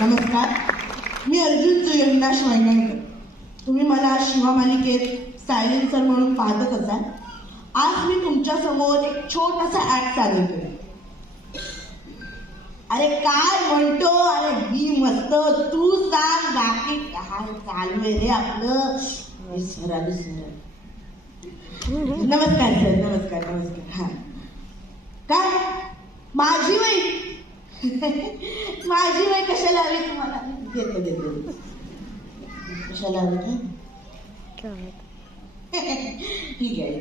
नमस्कार, मी अर्जुन जयविनाश वांगणकर. तुम्ही मला शिवा मालिकेत सायलेन्सर म्हणून पाहतच असाल. आज मी तुमच्या समोर एक छोटासा ऍक्ट सादर केला. अरे काय म्हणतो? अरे मी मस्त, तू सांग बाकी काय चालू आहे रे आपलं. सर आले सर. नमस्कार सर, नमस्कार नमस्कार. हा काय माझी वही माझी वही कशाला हवी तुम्हाला? देते देते. कशाला हवी? ठीक आहे.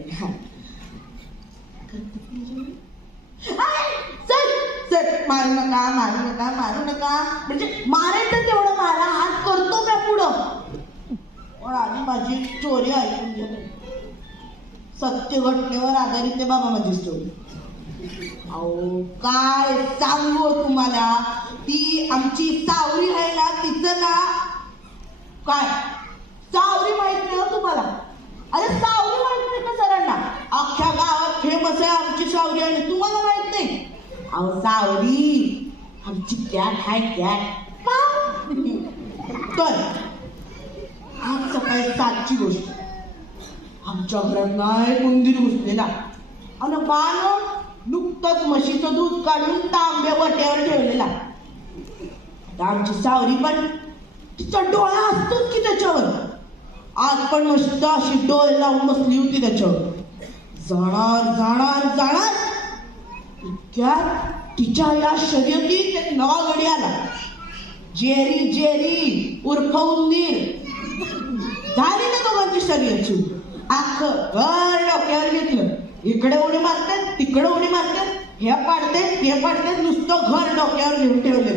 हा सर सर, मारू नका मारू नका मारू नका. म्हणजे मारायचं तेवढं मारा, हात करतो मी पुढं. पण आधी माझी स्टोरी ऐकून घ्या. सत्य घटनेवर आधारित आहे बाबा माझी स्टोरी. अहो काय सांगू तुम्हाला. ती आमची सावरी आहे ना, तिचं ना काय सावरी माहित नाही हो तुम्हाला? अरे सावरी माहित नाही का सरांना? अख्ख्या गावात फेमस आहे आमची सावरी आणि तुम्हाला माहित नाही? अहो सावरी आमची कॅट आहे, कॅट. तर आज सकाळी 7ची गोष्ट. आमच्या घरात नाही उंदीर घुसलेला आणि मानव नुकतंच म्हशीचं दूध काढून तांब्या वट्यावर ठेवलेला. आमची सावरी पण तिचा डोळा असतोच की त्याच्यावर. आज पण मस्त अशी डोळे लावून बसली होती त्याच्यावर. जाणार जाणार जाणार इतक्यात तिच्या या शर्यतीत एक नवा गडी आला. जेरी जेरी उर्फ उंदीर. झाली ना दोघांची शर्यत सुरू. अख्खं घर डोक्यावर घेतलं. इकडे उडी मारतात, तिकडे उडी मारतात, हे पाडतात, नुसतं घर डोक्यावर घेऊन ठेवले.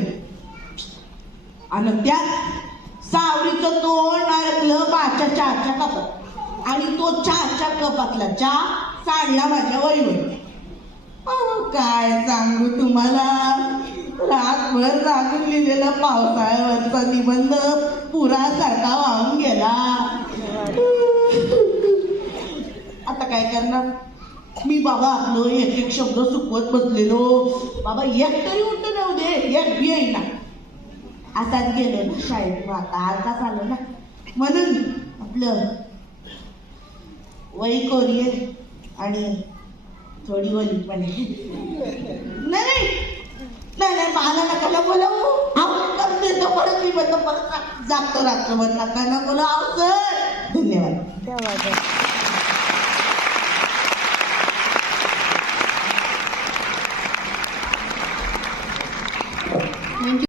आणि त्यात सावरीचं तोंड अडकलं माझ्या चहाच्या कपात आणि तो चहाच्या कपातला चहा सांडला माझ्या वहीवर. काय सांगू तुम्हाला. रातभर जागून लिहिलेला पावसाळ्यावरचा निबंध पुरासारखा वाहून गेला. आता काय करणार? मी बाबा आपलं एक एक शब्द चुकवत बसलेलो. बाबा एक तरी उलट जाऊ दे, एक बी येईना. असाच गेलो ना शाळेत. आता आलो ना म्हणून आपलं वही कोरियर आणि थोडी वली पण. नाही मला नका बोलावू. देतो परत मी बंद परत जागतो रात्रभर. नका ना बोला. धन्यवाद.